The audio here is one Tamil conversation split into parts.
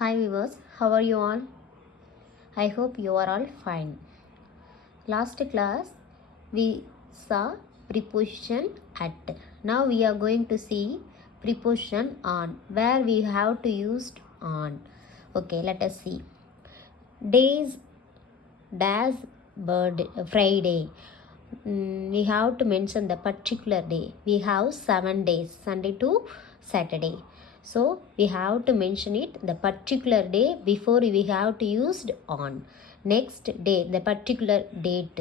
Hi viewers, how are you all? I hope you are all fine. Last class we saw preposition at. Now we are going to see preposition on, where we have to use on. Okay, let us see. Days, dash, bird, Friday. We have to mention the particular day. We have 7 days, Sunday to Saturday. So we have to mention it the particular day before we have to use on. Next day, the particular date.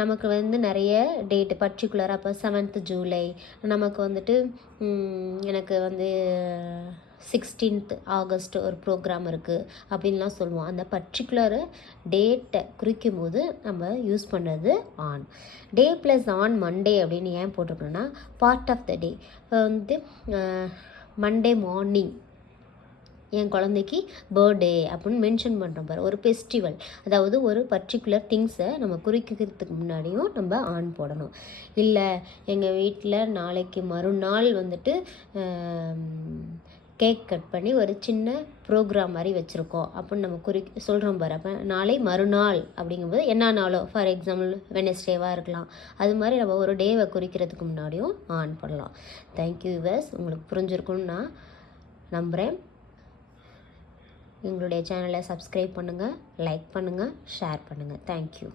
நமக்கு வந்து நிறைய டேட்டு பர்டிகுலராக இப்போ 7th ஜூலை நமக்கு வந்துட்டு எனக்கு வந்து 16th ஆகஸ்ட் ஒரு ப்ரோக்ராம் இருக்குது அப்படின்லாம் சொல்லுவோம். அந்த பர்டிகுலர் டேட்டை குறிக்கும் போது நம்ம யூஸ் பண்ணுறது on. Day plus on Monday அப்படின்னு ஏன் போட்டிருக்கோன்னா பார்ட் ஆஃப் த டே. இப்போ வந்து மண்டே மார்னிங் என் குழந்தைக்கு பர்த்டே அப்படின்னு மென்ஷன் பண்ணுறோம் பாரு, ஒரு ஃபெஸ்டிவல், அதாவது ஒரு பர்டிகுலர் திங்ஸை நம்ம குறிக்கிறதுக்கு முன்னாடியும் நம்ம ஆன் போடணும். இல்லை எங்கள் வீட்டில் நாளைக்கு மறுநாள் வந்துட்டு கேக் கட் பண்ணி ஒரு சின்ன ப்ரோக்ராம் மாதிரி வச்சுருக்கோம் அப்படின்னு நம்ம சொல்கிறோம் பாரு. அப்போ நாளை மறுநாள் அப்படிங்கும்போது என்ன நாளோ, ஃபார் எக்ஸாம்பிள் வெனஸ்டேவாக இருக்கலாம். அது மாதிரி நம்ம ஒரு டேவை குறிக்கிறதுக்கு முன்னாடியும் ஆன் பண்ணலாம். தேங்க்யூ வியூவர்ஸ், உங்களுக்கு புரிஞ்சிருக்குன்னு நான் நம்புகிறேன். எங்களுடைய சேனலை சப்ஸ்கிரைப் பண்ணுங்கள், லைக் பண்ணுங்கள், ஷேர் பண்ணுங்கள். தேங்க்யூ.